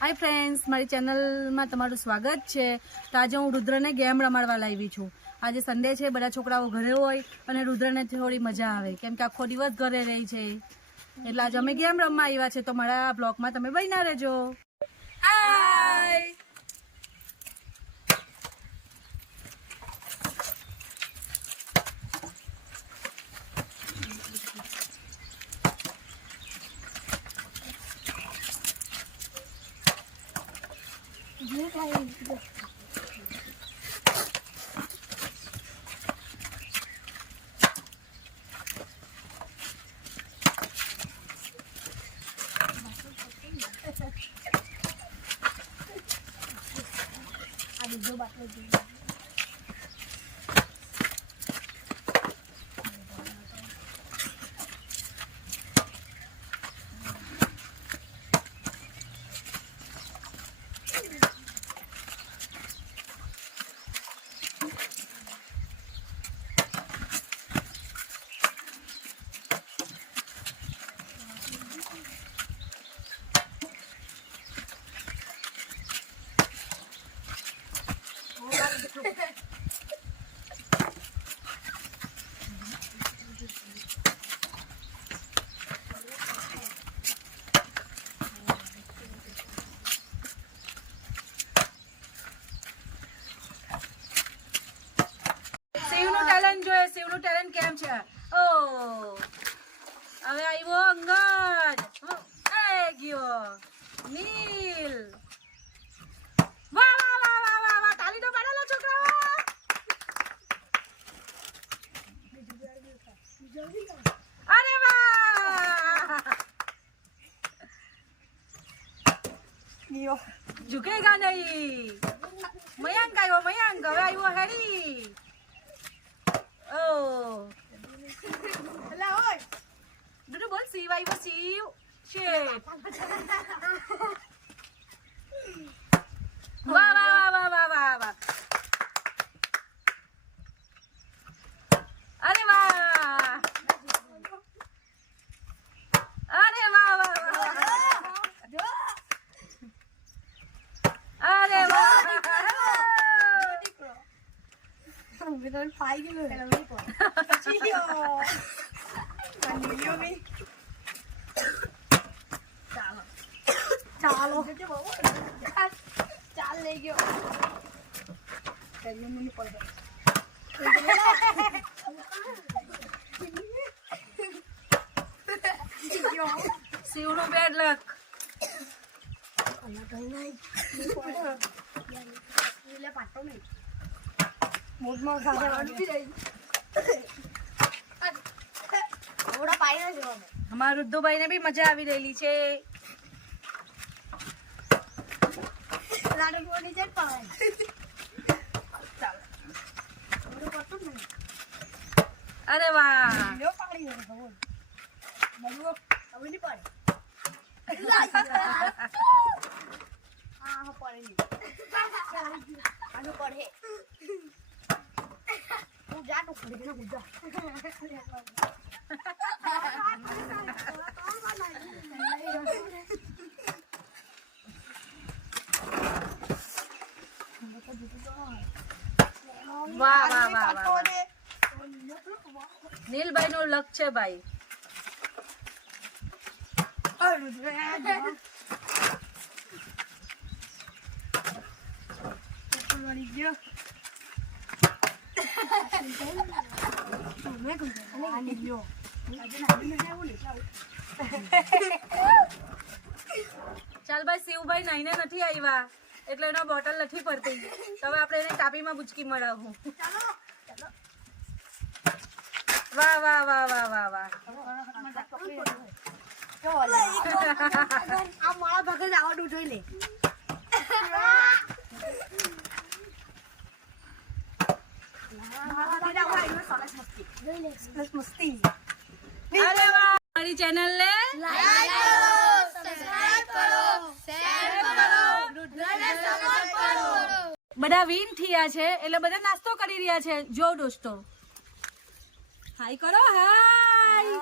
Hi friends, મારી ચેનલમાં તમારું સ્વાગત છે. તો આજે હું રુદ્રને ગેમ રમાડવા લાવી છું. આજે સન્ડે છે, બધા છોકરાઓ ઘરે હોય અને રુદ્રને થોડી મજા આવે કેમ કે આખો દિવસ ઘરે રહી છે. એટલે આજે અમે ગેમ રમવા આવ્યા છે. તો મારા બ્લોગમાં તમે બન્યા રહેજો. હાય. શિવનું ટેલેન્ટ કેમ છે? ઓ હવે આવ્યો અંગદ, એ ગયો નીલ. વાહ વાહ વાહ વાહ વાહ વાહ, તાળી તો પાડો છોકરાઓ. અરે વાહ, ઝુકેગા નહીં. મયંક આવ્યો, મયંક. હવે આવ્યો હેરી. Oh. Hello. Dulu bol siu ai bol siu. Shit. Wah wah wah wah wah wah. Are wah. Are wah wah wah. Are wah. Beneran pai gitu. Kalau ini kok. Cio. Mandiyo nih. Chalo. Chalo. Chal ले गयो. करियो मुनी पड़ गया. Siu no bad luck. Allah kau naik. Ini patro nih. મોઢમાં ખાધા વાળી રહી. ઓડા પાઈ ના જવા. અમારા રુદ્ધુભાઈને બી મજા આવી રહેલી છે. લાડુ બોડી જ પાય. ચાલ. ઓડો પટતો નહીં. અરે વાહ. લ્યો પાડી ગયો બોલ. બલવો હવે ની પાડી. હા હા પાડી ની. આનો પડે. जा तो खड़े ना गुजा वाह वाह वाह नीलभाई नो लक छे भाई ચાલ ભાઈ, શિવભાઈ નાઈને નથી આવ્યા એટલે એનો બોટલ નથી પડતી. તો હવે આપણે એને તાપીમાં બુચકી મરાવું. વાહ વાહ વાહ વાહ વાહ વાહ. આ મારા ભાગે આવડું જોઈ લે. મારી ચેનલ ને લાઈક કરો, સબસ્ક્રાઇબ કરો, શેર કરો, રુદ્રને સપોર્ટ કરો. બધા વિન થયા છે એટલે બધા નાસ્તો કરી રહ્યા છે. જો દોસ્તો હાય કરો. હાય.